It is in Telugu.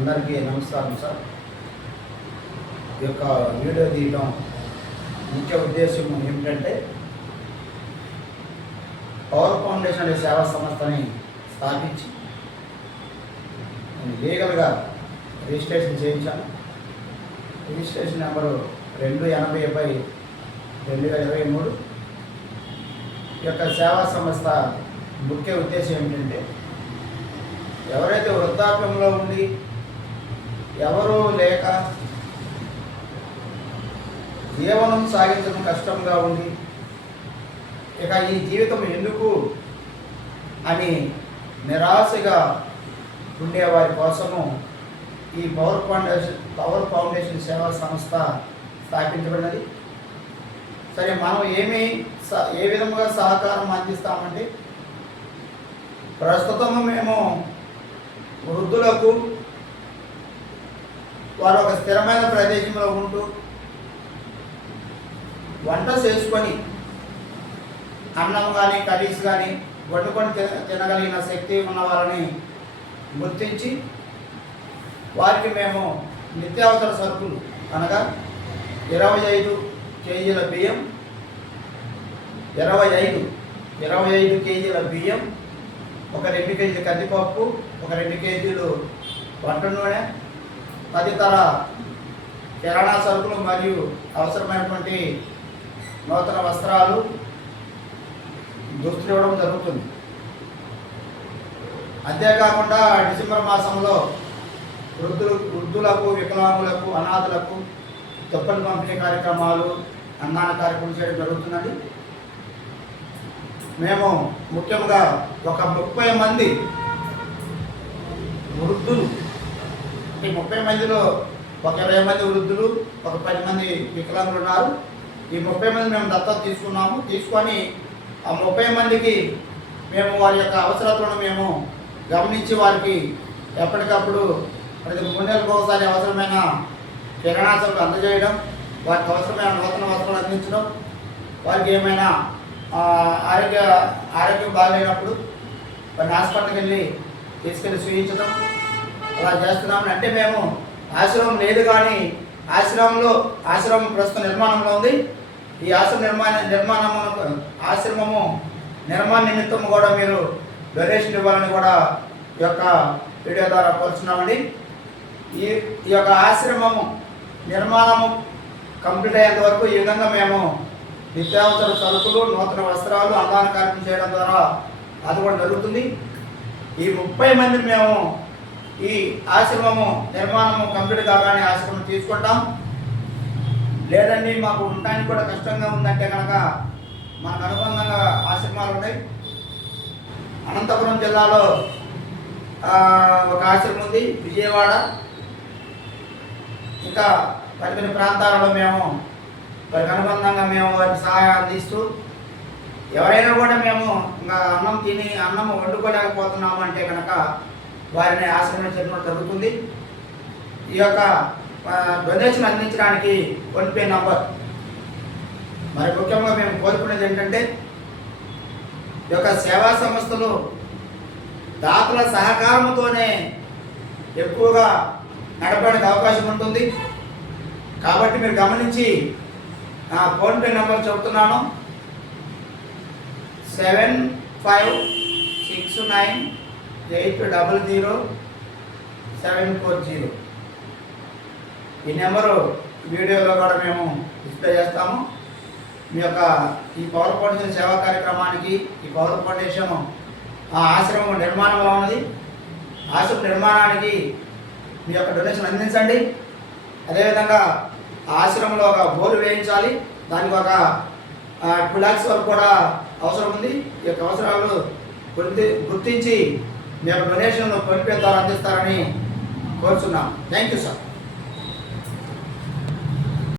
అందరికీ నమస్కారం సార్. ఈ యొక్క వీడియో తీయడం ముఖ్య ఉద్దేశం ఏమిటంటే పవర్ ఫౌండేషన్ అనే సేవా సంస్థని స్థాపించి నేను లీగల్గా రిజిస్ట్రేషన్ చేయించాను. Registration number 280/2023. ఈ యొక్క సేవా సంస్థ ముఖ్య ఉద్దేశం ఏమిటంటే ఎవరైతే వృద్ధాప్యంలో ఉండి ఎవరూ లేక జీవనం సాగించడం కష్టంగా ఉంది, ఇక ఈ జీవితం ఎందుకు అని నిరాశగా ఉండేవారి కోసము ఈ పవర్ ఫౌండేషన్ సేవా సంస్థ స్థాపించబడినది. సరే, మనం ఏ విధంగా సహకారం అందిస్తామంటే ప్రస్తుతము మేము వృద్ధులకు వారు ఒక స్థిరమైన ప్రదేశంలో ఉంటూ వంట చేసుకొని అన్నం కానీ కర్రీస్ కానీ వండుకొని తినగలిగిన శక్తి ఉన్న వాళ్ళని గుర్తించి వారికి మేము నిత్యావసర సరుకులు అనగా 25 కేజీల బియ్యం, 25 కేజీల బియ్యం, ఒక 2 కేజీల కందిపప్పు, ఒక 2 కేజీలు వంట నూనె, తదితర కిరాణా సరుకులు మరియు అవసరమైనటువంటి నూతన వస్త్రాలు, దుస్తులు ఇవ్వడం జరుగుతుంది. అంతేకాకుండా డిసెంబర్ మాసంలో వృద్ధులకు, వికలాంగులకు, అనాథులకు దుప్పటి పంపిణీ కార్యక్రమాలు, అన్నదాన కార్యక్రమం చేయడం జరుగుతున్నది. మేము ముఖ్యంగా ఒక 30 మంది వృద్ధులు, ఈ 30 మందిలో ఒక 20 మంది వృద్ధులు, ఒక 10 మంది వికలాంగులు ఉన్నారు. ఈ 30 మంది మేము దత్తత తీసుకొని ఆ 30 మందికి మేము వారి యొక్క అవసరాలను మేము గమనించి వారికి ఎప్పటికప్పుడు ప్రతి 3 నెలలకు ఒకసారి అవసరమైన కిరాణా సరుకులు అందజేయడం, వారికి అవసరమైన నూతన వస్త్రాలు అందించడం, వారికి ఏమైనా ఆరోగ్యం బాగాలేనప్పుడు వారిని హాస్పిటల్కి వెళ్ళి తీసుకెళ్ళి చూపించడం అలా చేస్తున్నాం. అంటే మేము ఆశ్రమం లేదు కానీ ఆశ్రమం ప్రస్తుతం నిర్మాణంలో ఉంది. ఈ ఆశ్రమము నిర్మాణ నిమిత్తం కూడా మీరు డొనేషన్ ఇవ్వాలని కూడా ఈ యొక్క వీడియో ద్వారా కోరుచున్నామండి. ఈ యొక్క ఆశ్రమము నిర్మాణము కంప్లీట్ అయ్యేంత వరకు ఈ విధంగా మేము నిత్యావసర సరుకులు, నూతన వస్త్రాలు, అన్నదాన కార్యక్రమం చేయడం ద్వారా అది కూడా జరుగుతుంది. ఈ 30 మందిని మేము ఈ ఆశ్రమము నిర్మాణము కంప్లీట్ కాగానే ఆశ్రమం తీసుకుంటాం. లేదండి మాకు ఉండడానికి కూడా కష్టంగా ఉందంటే కనుక మనకు అనుబంధంగా ఆశ్రమాలు ఉన్నాయి. అనంతపురం జిల్లాలో ఒక ఆశ్రమం ఉంది, విజయవాడ, ఇంకా కొన్ని ప్రాంతాలలో మేము వారికి అనుబంధంగా మేము వారికి సహాయం అందిస్తూ ఎవరైనా కూడా మేము ఇంకా అన్నం వండుకోలేకపోతున్నాము అంటే కనుక వారిని ఆశ్రమించడం జరుగుతుంది. ఈ యొక్క డొనేషన్ అందించడానికి ఫోన్పే నంబర్. మరి ముఖ్యంగా మేము కోరుకునేది ఏంటంటే ఈ యొక్క సేవా సంస్థలు దాతల సహకారంతోనే ఎక్కువగా నడపడానికి అవకాశం ఉంటుంది. కాబట్టి మీరు గమనించి ఫోన్పే నెంబర్ చెబుతున్నాను: 7569800740. ఈ నెంబరు వీడియోలో కూడా మేము డిస్ప్లే చేస్తాము. మీ యొక్క ఈ పవర్ ఫౌండేషన్ సేవా కార్యక్రమానికి ఈ పవర్ ఫౌండేషన్ ఆశ్రమం నిర్మాణంలో ఉన్నది. ఆశ్రమం నిర్మాణానికి మీ యొక్క డొనేషన్ అందించండి. అదేవిధంగా ఆశ్రమంలో ఒక బోరు వేయించాలి, దానికి ఒక 2 lakhs వరకు కూడా అవసరం ఉంది. ఈ యొక్క అవసరాలు గుర్తించి మీ యొక్క డొనేషన్ ఫోన్పే ద్వారా అందిస్తారని కోరుచున్నాం. Thank you sir.